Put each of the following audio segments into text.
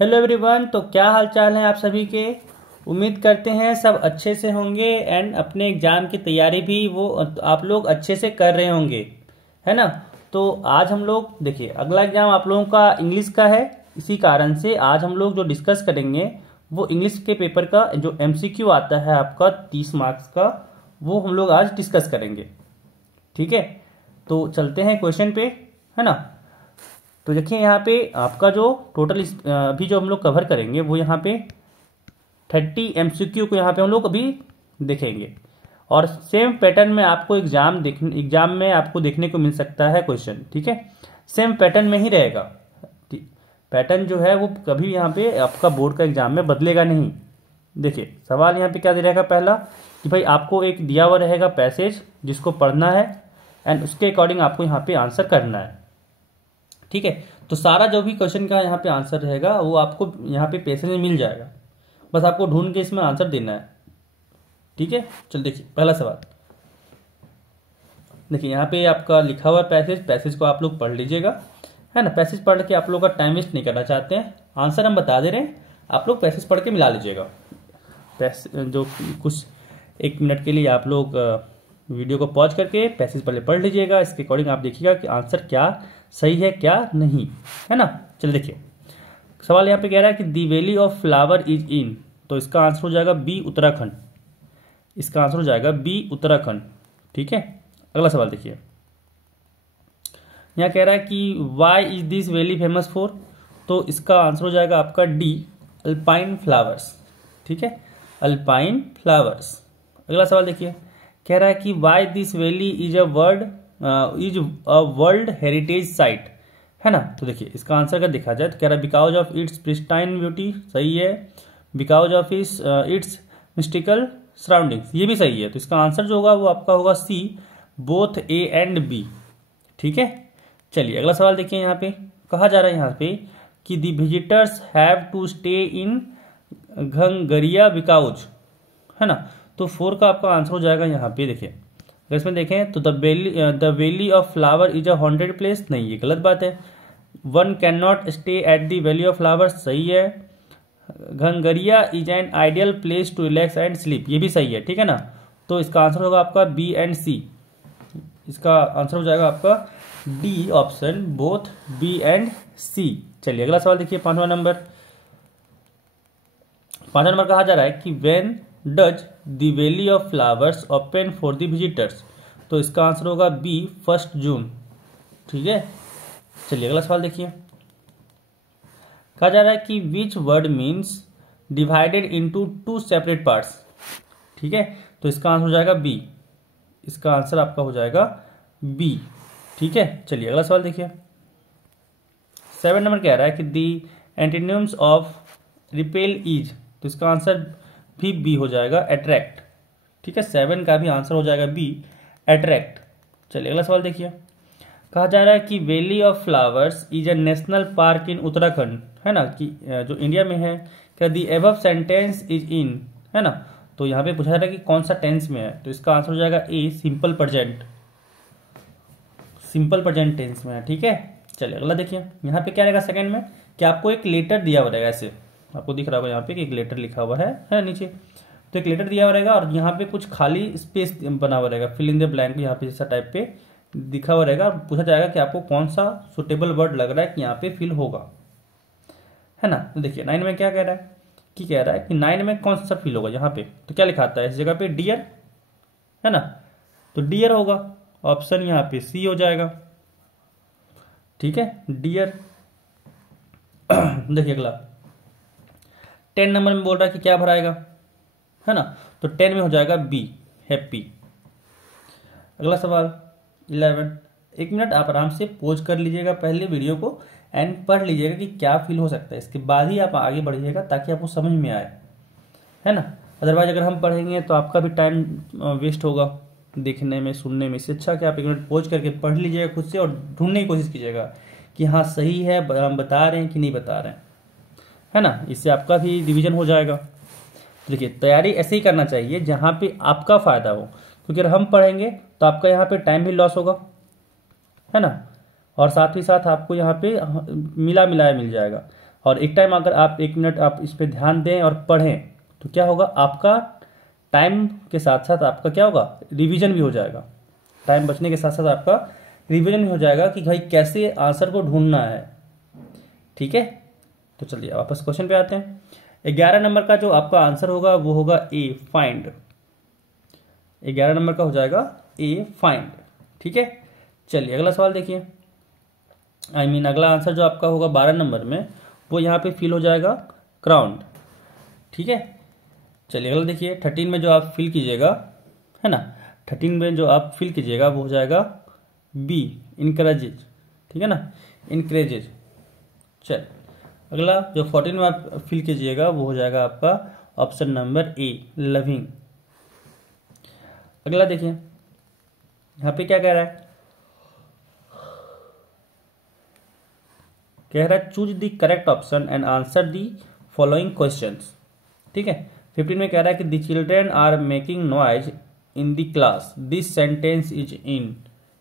Hello everyone. तो क्या हाल चाल है आप सभी के। उम्मीद करते हैं सब अच्छे से होंगे एंड अपने एग्ज़ाम की तैयारी भी वो आप लोग अच्छे से कर रहे होंगे, है ना। तो आज हम लोग देखिए अगला एग्ज़ाम आप लोगों का इंग्लिश का है। इसी कारण से आज हम लोग जो डिस्कस करेंगे वो इंग्लिश के पेपर का जो एमसीक्यू आता है आपका 30 मार्क्स का, वो हम लोग आज डिस्कस करेंगे। ठीक है, तो चलते हैं क्वेश्चन पे, है ना। तो देखिए यहाँ पे आपका जो टोटल अभी जो हम लोग कवर करेंगे वो यहाँ पे 30 एमसीक्यू को यहाँ पे हम लोग अभी देखेंगे। और सेम पैटर्न में आपको एग्जाम में आपको देखने को मिल सकता है क्वेश्चन। ठीक है, सेम पैटर्न में ही रहेगा। पैटर्न जो है वो कभी यहाँ पे आपका बोर्ड का एग्जाम में बदलेगा नहीं। देखिए सवाल यहाँ पे क्या दे रहेगा, पहला कि भाई आपको एक दिया हुआ रहेगा पैसेज जिसको पढ़ना है एंड उसके अकॉर्डिंग आपको यहाँ पे आंसर करना है। ठीक है, तो सारा जो भी क्वेश्चन का यहाँ पे आंसर रहेगा वो आपको यहाँ पे पैसेज में मिल जाएगा, बस आपको ढूंढ के इसमें आंसर देना है। ठीक है, चल देखिए पहला सवाल। देखिए यहाँ पे आपका लिखा हुआ पैसेज को आप लोग पढ़ लीजिएगा, है ना। पैसेज पढ़ के आप लोग का टाइम वेस्ट नहीं करना चाहते हैं, आंसर हम बता दे रहे हैं, आप लोग पैसेज पढ़ के मिला लीजिएगा। जो कुछ 1 मिनट के लिए आप लोग वीडियो को पॉज करके पैसेज पहले पढ़ लीजिएगा, इसके अकॉर्डिंग आप देखिएगा कि आंसर क्या सही है क्या नहीं, है ना। चलिए देखिए सवाल यहाँ पे कह रहा है कि the valley of flower is in, तो इसका आंसर हो जाएगा बी उत्तराखंड। इसका आंसर हो जाएगा बी उत्तराखंड। ठीक है, अगला सवाल देखिए। यहाँ कह रहा है कि why is this valley famous for, तो इसका आंसर हो जाएगा आपका डी अल्पाइन फ्लावर्स। ठीक है, अल्पाइन फ्लावर्स। अगला सवाल देखिए, कह रहा है कि why this valley is a world heritage site, है ना। तो देखिए इसका आंसर अगर देखा जाए तो कह रहा है because of its pristine beauty, सही है। Because of its mystical surroundings, ये भी सही है। तो इसका आंसर जो होगा वो आपका होगा सी, बोथ ए एंड बी। ठीक है, चलिए अगला सवाल देखिए। यहाँ पे कहा जा रहा है यहाँ पे कि the visitors have to stay in Ghangaria because, है ना। तो 4 का आपका आंसर हो जाएगा यहाँ पे। देखिए अगर इसमें देखें तो the valley of flower is a haunted place, नहीं ये गलत बात है। One can not stay at the valley of flower, सही है। Ghangaria is an ideal place to relax and sleep, ये भी सही है। ठीक है ना, तो इसका आंसर होगा आपका बी एंड सी। इसका आंसर हो जाएगा आपका D option, both B and C. चलिए अगला सवाल देखिए, 5वां नंबर। 5वां नंबर कहा जा रहा है कि when does the valley of flowers open for the visitors, तो इसका आंसर होगा बी 1 जून। ठीक है, चलिए अगला सवाल देखिए। कहा जा रहा है कि which word means divided into 2 separate parts. ठीक है, तो इसका आंसर हो जाएगा बी। इसका आंसर आपका हो जाएगा बी। ठीक है, चलिए अगला सवाल देखिए। 7 नंबर कह रहा है कि दी एंटीनिम्स ऑफ रिपेल इज, तो इसका आंसर भी बी हो जाएगा, अट्रैक्ट। ठीक है, 7 का भी आंसर हो जाएगा बी, अट्रैक्ट। चलिए अगला सवाल देखिए। कहा जा रहा है कि valley of flowers is a national park इन उत्तराखंड, है ना, कि जो इंडिया में है। क्या the above sentence is in, है ना। तो यहाँ पे पूछा जा रहा है कि कौन सा टेंस में है, तो इसका आंसर हो जाएगा A, simple present. Simple present tense में है। ठीक है, चलिए अगला देखिए। यहाँ पे क्या रहेगा सेकंड में, कि आपको एक लेटर दिया हुआ रहेगा, ऐसे आपको दिख रहा होगा यहाँ पे कि एक लेटर लिखा हुआ है नीचे। तो एक लेटर दिया हुआ रहेगा और यहाँ पे कुछ खाली स्पेस बना हुआ रहेगा, फिल इन द ब्लैंक, यहाँ पे जैसा टाइप पे दिखा हुआ रहेगा। पूछा जाएगा कि आपको कौन सा सुटेबल वर्ड लग रहा है कि यहाँ पे फिल होगा, है ना। तो देखिए 9 में क्या कह रहा है, कि कह रहा है कि 9 में कौन सा फिल होगा यहाँ पे, तो क्या लिखा आता है इस जगह पे, डियर, है ना। तो डियर होगा, ऑप्शन यहाँ पे सी हो जाएगा। ठीक है, डियर। देखिए अगला 10 नंबर में बोल रहा है कि क्या भराएगा, है ना। तो 10 में हो जाएगा बी, हैप्पी। अगला सवाल 11। 1 मिनट आप आराम से पोज कर लीजिएगा पहले वीडियो को एंड पढ़ लीजिएगा कि क्या फील हो सकता है, इसके बाद ही आप आगे बढ़िएगा ताकि आपको समझ में आए, है ना। अदरवाइज अगर हम पढ़ेंगे तो आपका भी टाइम वेस्ट होगा देखने में सुनने में। इससे अच्छा कि आप 1 मिनट पोज करके पढ़ लीजिएगा खुद से और ढूंढने की कोशिश कीजिएगा कि हाँ सही है, हम बता रहे हैं कि नहीं बता रहे हैं, है ना। इससे आपका भी रिवीजन हो जाएगा। देखिए तैयारी ऐसे ही करना चाहिए जहाँ पे आपका फायदा हो, क्योंकि अगर हम पढ़ेंगे तो आपका यहाँ पे टाइम भी लॉस होगा, है ना। और साथ ही साथ आपको यहाँ पे मिला मिलाया मिल जाएगा। और एक टाइम अगर आप 1 मिनट आप इस पर ध्यान दें और पढ़ें तो क्या होगा, आपका टाइम के साथ साथ आपका क्या होगा, रिवीजन भी हो जाएगा। टाइम बचने के साथ साथ आपका रिवीजन भी हो जाएगा कि भाई कैसे आंसर को ढूंढना है। ठीक है, तो चलिए वापस क्वेश्चन पे आते हैं। 11 नंबर का जो आपका आंसर होगा वो होगा ए, फाइंड। 11 नंबर का हो जाएगा ए, फाइंड। ठीक है, चलिए अगला सवाल देखिए। अगला आंसर जो आपका होगा 12 नंबर में वो यहाँ पे फिल हो जाएगा क्राउंड। ठीक है, चलिए अगला देखिए। 13 में जो आप फिल कीजिएगा, है ना, 13 में जो आप फिल कीजिएगा वो हो जाएगा बी, इनकरेजेज। ठीक है ना, इनकरेजेज। चल अगला जो 14 में आप फिल कीजिएगा वो हो जाएगा आपका ऑप्शन नंबर ए, लविंग। अगला देखिए यहाँ पे क्या कह रहा है, कह रहा है choose the correct option and answer the following questions. ठीक है, 15 में कह रहा है कि the children are making noise in the class, this sentence is in,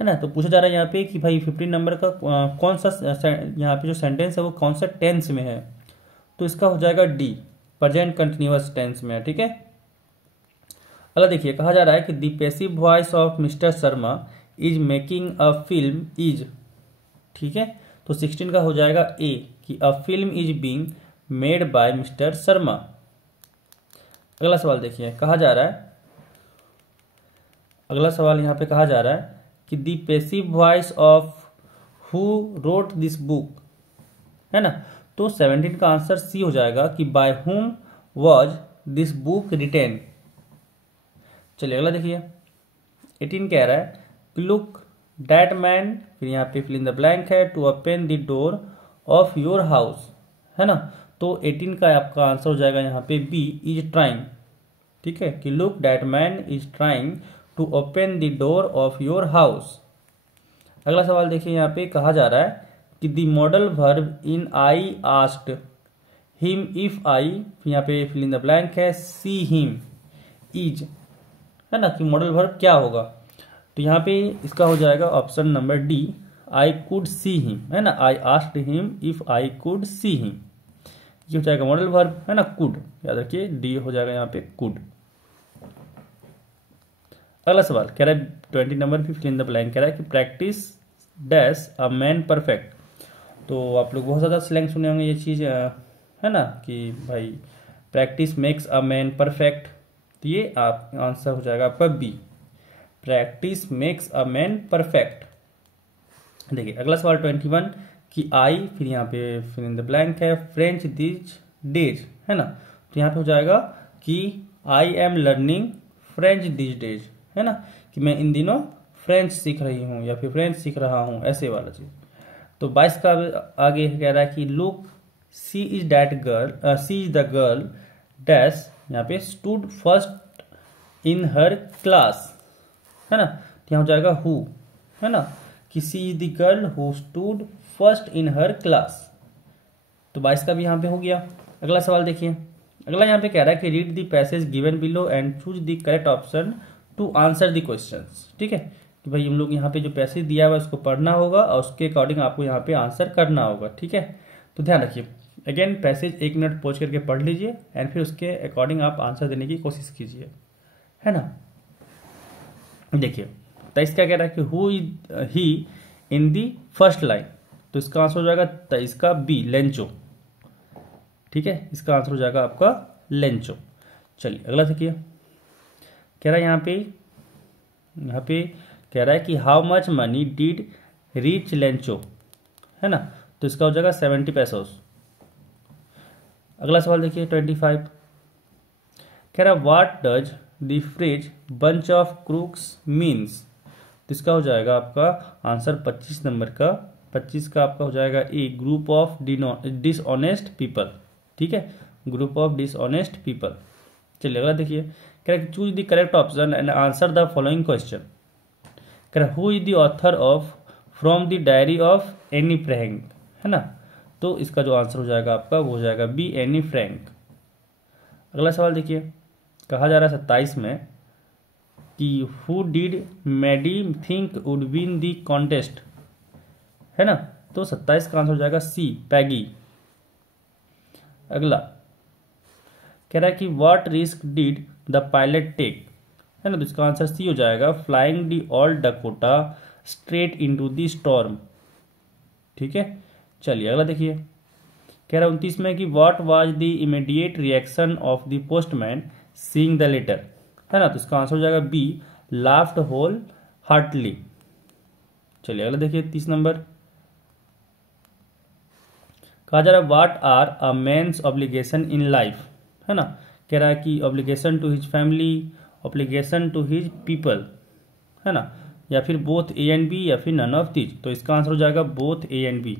है ना। तो पूछा जा रहा है यहाँ पे कि भाई 15 नंबर का कौन सा यहाँ पे जो सेंटेंस है वो कौन सा टेंस में है। तो इसका हो जाएगा डी, प्रेजेंट कंटिन्यूअस टेंस में है। ठीक है, अगला देखिए कहा जा रहा है कि the passive voice of mister Sharma is making a film is. ठीक है, तो 16 का हो जाएगा ए, कि a film is being made by mister Sharma. अगला सवाल देखिए कहा जा रहा है, अगला सवाल यहाँ पे कहा जा रहा है कि the passive voice of who wrote this book, है ना। तो 17 का आंसर सी हो जाएगा कि by whom was this book retain. चलिए अगला देखिए। 18 कह रहा है लुक दैट मैन, फिर यहाँ पे फिल इन द ब्लैंक है, to open the door of your house, है ना। तो 18 का आपका आंसर हो जाएगा यहाँ पे बी, इज ट्राइंग। ठीक है, कि look that man is trying to open the door of your house. अगला सवाल देखिए, यहाँ पे कहा जा रहा है कि the modal verb in I asked him if I, यहाँ पे फिल इन द ब्लैंक है, सी हिम इज, है ना, कि मॉडल वर्ब क्या होगा। तो यहाँ पे इसका हो जाएगा option number D, I could see him, है ना, I asked him if I could see him, ये हो जाएगा मॉडल वर्ब, है ना, कुड, याद रखिए डी हो जाएगा यहाँ पे कुड। अगला सवाल कह रहा है 20 नंबर भी फिल इन द ब्लैंक, कह रहा है कि practice dash a man perfect. तो आप लोग बहुत ज़्यादा स्लैंग सुने होंगे ये चीज़, है ना, कि भाई practice makes a man perfect. तो ये आप आंसर हो जाएगा आपका B, practice makes a man perfect. देखिए अगला सवाल 21 कि आई, फिर यहाँ पे फिल इन द ब्लैंक है, फ्रेंच दिस डेज, है ना। तो यहाँ पे हो जाएगा कि I am learning French this days, है ना, कि मैं इन दिनों फ्रेंच सीख रही हूँ या फिर फ्रेंच सीख रहा हूँ, ऐसे वाला चीज। तो 22 का आगे कह रहा है कि look she is that girl, she is the girl dash, यहाँ पे stood first in her class, है ना। तो यहाँ हो जाएगा हु, है ना, कि she is the girl who stood first in her class. तो 22 का भी यहाँ पे हो गया। अगला सवाल देखिए, अगला यहाँ पे कह रहा है कि read the passage given below and choose the correct option to answer the questions. ठीक है, कि भाई हम लोग यहाँ पे जो पैसेज दिया हुआ है उसको पढ़ना होगा और उसके अकॉर्डिंग आपको यहाँ पे आंसर करना होगा। ठीक है, तो ध्यान रखिए अगेन पैसेज 1 मिनट पॉज करके पढ़ लीजिए एंड फिर उसके अकॉर्डिंग आप आंसर देने की कोशिश कीजिए, है ना। देखिए 23 क्या कह रहा है कि who is he in the first line, तो इसका आंसर हो जाएगा 23 का बी, लेंचो। ठीक है, इसका आंसर हो जाएगा आपका लेंचो। चलिए अगला देखिए, कह रहा है यहाँ पे कह रहा है कि how much money did reach Lencho, है ना। तो इसका हो जाएगा 70 पैसोस। अगला सवाल देखिए 25, कह रहा है what does the phrase bunch of crooks means. तो इसका हो जाएगा आपका आंसर 25 नंबर का, 25 का आपका हो जाएगा ए, ग्रुप ऑफ डिसऑनेस्ट पीपल। ठीक है, ग्रुप ऑफ डिसऑनेस्ट पीपल। चलिए अगला देखिए, कह रहा है choose the correct option and answer the following question. कह रहा है who is the author of from the diary of Anne Frank, है ना। तो इसका जो आंसर हो जाएगा आपका वो हो जाएगा बी, एनी फ्रैंक। अगला सवाल देखिए, कहा जा रहा है 27 में कि who did Maddy think would win the contest, है ना। तो 27 का आंसर हो जाएगा सी, पैगी। अगला कह रहा है कि what risk did the pilot take, है ना, तो इसका आंसर सी हो जाएगा, flying the old Dakota straight into the storm. ठीक है, चलिए अगला देखिए, कह रहा है 29 में कि what was the immediate reaction of the postman seeing the letter, है ना, तो इसका आंसर हो जाएगा बी, लाफ्ड होल हार्टली। चलिए अगला देखिए 30 नंबर, कहा जा रहा है what are a man's obligation in life, है ना, कह रहा है कि obligation to his family, obligation to his people, है ना, या फिर बोथ ए एंड बी, या फिर नन ऑफ दीज, तो इसका आंसर हो जाएगा बोथ ए एंड बी।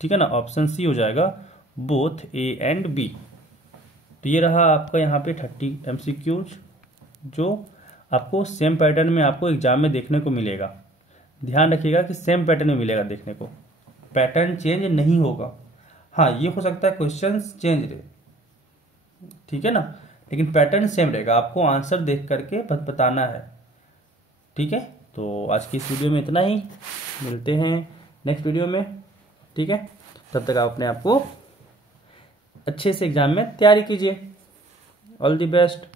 ठीक है ना, ऑप्शन सी हो जाएगा बोथ ए एंड बी। तो ये रहा आपका यहाँ पे 30 MCQs जो आपको सेम पैटर्न में आपको एग्जाम में देखने को मिलेगा। ध्यान रखिएगा कि सेम पैटर्न में मिलेगा देखने को, पैटर्न चेंज नहीं होगा। हाँ, ये हो सकता है क्वेश्चंस चेंज रहे, ठीक है ना, लेकिन पैटर्न सेम रहेगा, आपको आंसर देख करके बताना है। ठीक है, तो आज की इस वीडियो में इतना ही, मिलते हैं नेक्स्ट वीडियो में। ठीक है, तब तक आप अपने आप को अच्छे से एग्जाम में तैयारी कीजिए। All the best.